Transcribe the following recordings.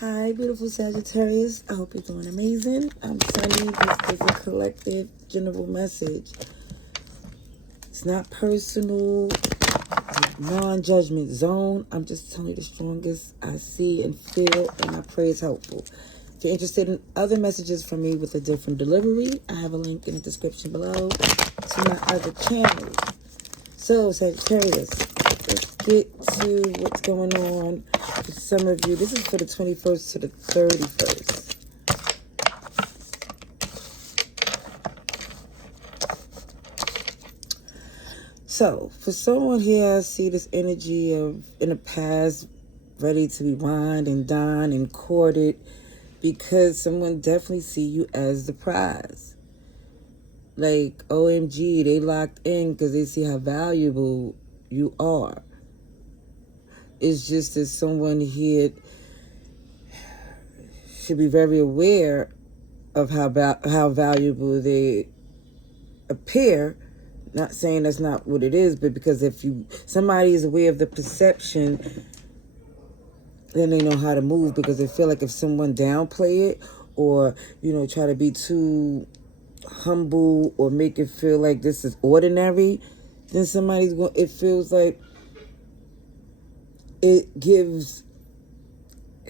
Hi, beautiful Sagittarius. I hope you're doing amazing. I'm Sunny. This is a collective general message. It's not personal, non-judgment zone. I'm just telling you the strongest I see and feel, and I pray it's helpful. If you're interested in other messages from me with a different delivery, I have a link in the description below to my other channels. So, Sagittarius, let's get to what's going on for some of you. This is for the 21st to the 31st. So, for someone here, I see this energy of in the past, ready to be wined and dined and courted, because someone definitely see you as the prize. Like, OMG, they locked in because they see how valuable you are. It's just that someone here should be very aware of how valuable they appear. Not saying that's not what it is, but because if somebody is aware of the perception, then they know how to move. Because they feel like if someone downplay it or try to be too humble or make it feel like this is ordinary, then it feels like it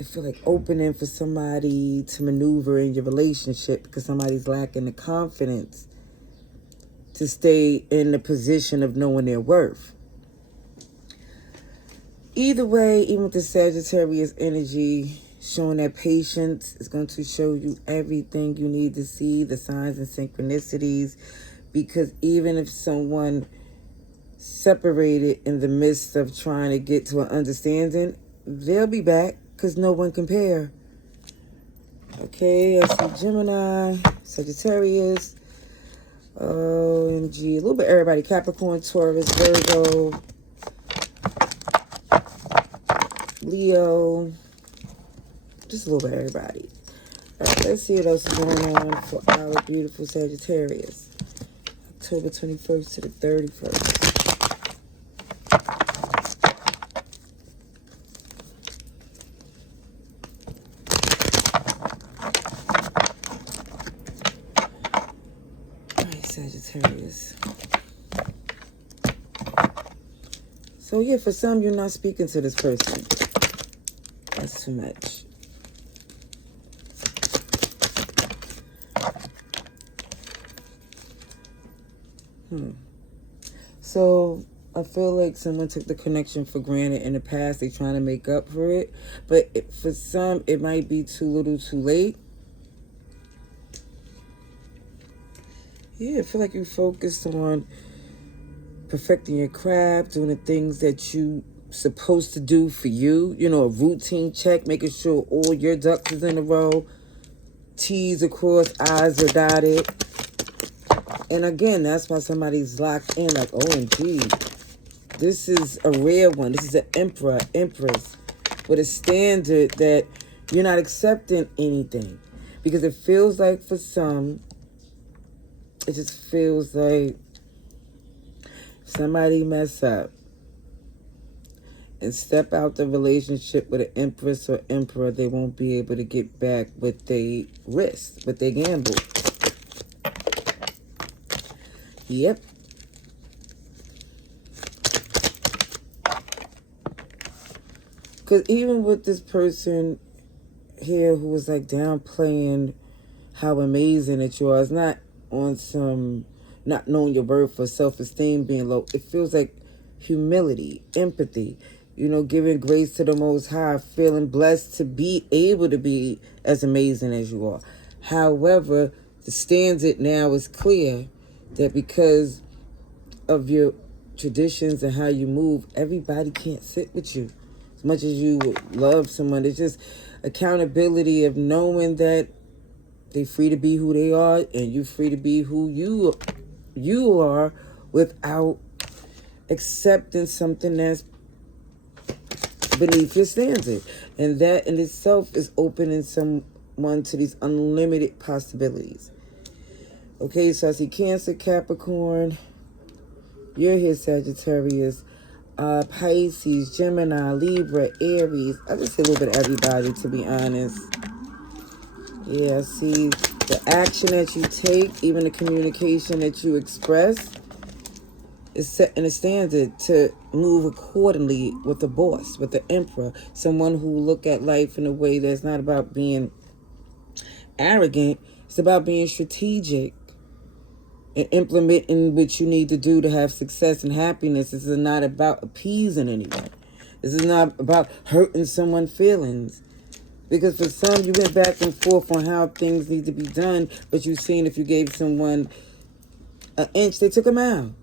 feel like opening for somebody to maneuver in your relationship, because somebody's lacking the confidence to stay in the position of knowing their worth. Either way, even with the Sagittarius energy, showing that patience is going to show you everything you need to see, the signs and synchronicities, because even if someone separated in the midst of trying to get to an understanding, they'll be back because no one compare. Okay, I see Gemini, Sagittarius, OMG, a little bit everybody, Capricorn, Taurus, Virgo, Leo, just a little bit everybody. All right, let's see what else is going on for our beautiful Sagittarius. October 21st to the 31st. All right, Sagittarius. So yeah, for some, you're not speaking to this person. That's too much. So I feel like someone took the connection for granted in the past. They're trying to make up for it. But for some, it might be too little too late. Yeah, I feel like you're focused on perfecting your craft, doing the things that you supposed to do for you. A routine check, making sure all your ducks is in a row. T's are crossed, I's are dotted. And again, that's why somebody's locked in like, OMG. This is a rare one. This is an emperor, empress, with a standard that you're not accepting anything. Because it feels like for some, it just feels like somebody mess up and step out the relationship with an empress or emperor, they won't be able to get back what they risked, what they gambled. Yep. Because even with this person here who was like downplaying how amazing that you are, it's not on some not knowing your worth or self-esteem being low. It feels like humility, empathy, giving grace to the Most High, feeling blessed to be able to be as amazing as you are. However, the standard now is clear that because of your traditions and how you move, everybody can't sit with you. As much as you love someone, it's just accountability of knowing that they're free to be who they are and you're free to be who you are without accepting something that's beneath your standard. And that in itself is opening someone to these unlimited possibilities. Okay, so I see Cancer, Capricorn. You're here, Sagittarius. Pisces, Gemini, Libra, Aries. I just see a little bit of everybody, to be honest. Yeah, see, the action that you take, even the communication that you express, is setting a standard to move accordingly with the boss, with the emperor. Someone who look at life in a way that's not about being arrogant. It's about being strategic and implementing what you need to do to have success and happiness. This is not about appeasing anyone. This is not about hurting someone's feelings. Because for some, you went back and forth on how things need to be done, but you've seen if you gave someone an inch, they took a mile.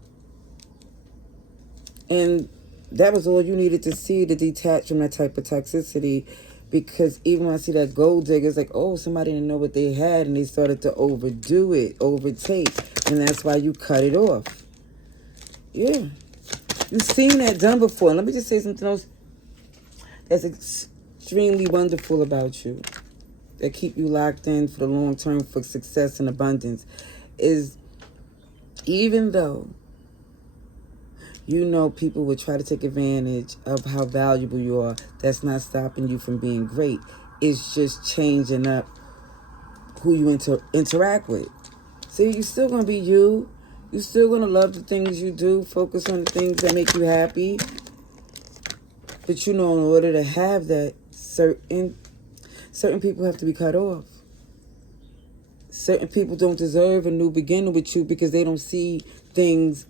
And that was all you needed to see to detach from that type of toxicity. Because even when I see that gold digger, it's like, oh, somebody didn't know what they had, and they started to overdo it, overtake. And that's why you cut it off. Yeah. You've seen that done before. And let me just say something else that's extremely wonderful about you, that keep you locked in for the long term for success and abundance, is even though you know people would try to take advantage of how valuable you are, that's not stopping you from being great. It's just changing up who you interact with. See, you're still going to be you. You're still going to love the things you do, focus on the things that make you happy. But you know, in order to have that, certain people have to be cut off. Certain people don't deserve a new beginning with you because they don't see things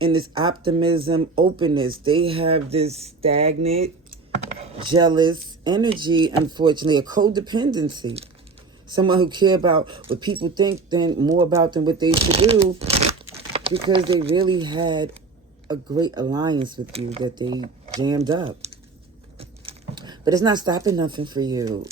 in this optimism, openness. They have this stagnant, jealous energy, unfortunately, a codependency. Someone who care about what people think than more about than what they should do, because they really had a great alliance with you that they jammed up. But it's not stopping nothing for you.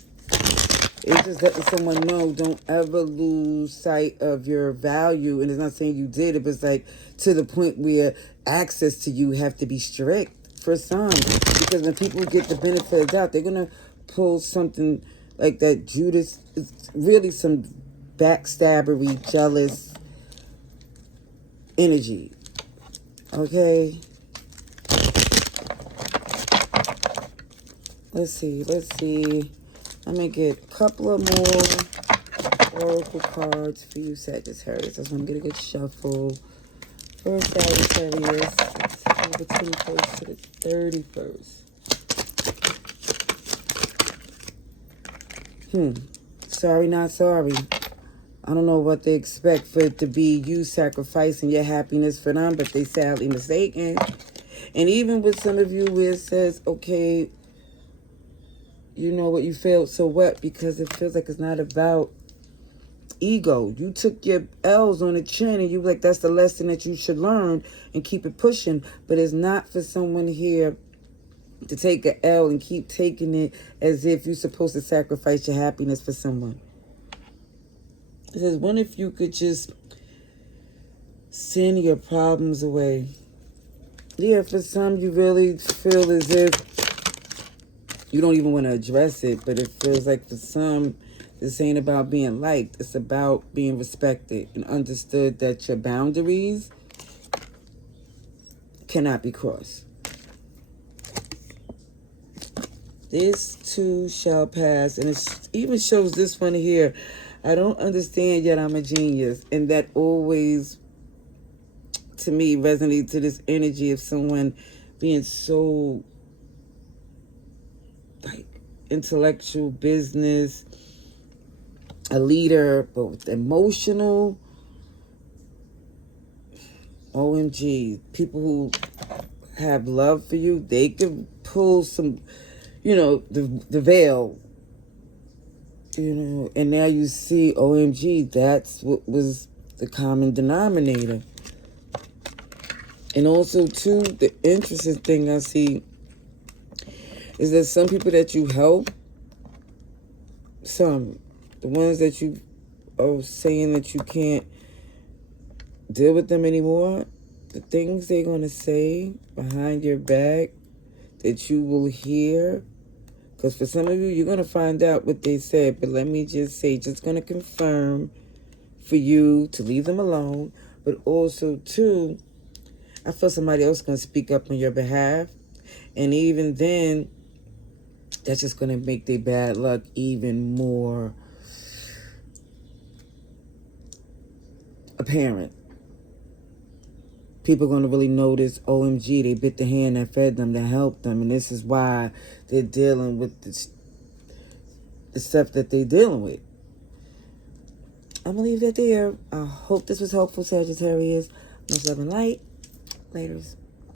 It's just letting someone know, don't ever lose sight of your value. And it's not saying you did it, but it's like to the point where access to you have to be strict for some. Because when people get the benefit of the doubt, they're going to pull something like that. Judas is really some backstabbery, jealous energy. Okay? Let's see. I'm going to get a couple of more oracle cards for you, Sagittarius. I just want to get a good shuffle. For Sagittarius, September 21st to the 31st. Sorry, not sorry. I don't know what they expect for it to be you sacrificing your happiness for them, but they sadly mistaken. And even with some of you where it says, okay, you know what, you felt so what? Because it feels like it's not about ego. You took your L's on the chin and you were like, that's the lesson that you should learn and keep it pushing. But it's not for someone here to take an L and keep taking it as if you're supposed to sacrifice your happiness for someone. It says, what if you could just send your problems away? Yeah, for some, you really feel as if you don't even want to address it, but it feels like for some, this ain't about being liked. It's about being respected and understood that your boundaries cannot be crossed. This too shall pass. And it even shows this one here. I don't understand, yet I'm a genius. And that always, to me, resonates to this energy of someone being so, like, intellectual, business, a leader, but with emotional, OMG, people who have love for you, they could pull some, the veil, and now you see, OMG, that's what was the common denominator. And also, too, the interesting thing I see is that some people that you help, the ones that you are saying that you can't deal with them anymore, the things they're going to say behind your back that you will hear, because for some of you, you're going to find out what they said, but let me just say, just going to confirm for you to leave them alone, but also, too, I feel somebody else going to speak up on your behalf. And even then, that's just going to make their bad luck even more apparent. People are going to really notice, OMG, they bit the hand that fed them, that helped them. And this is why they're dealing with the stuff that they're dealing with. I'm going to leave that there. I hope this was helpful, Sagittarius. Much love and light. Laters.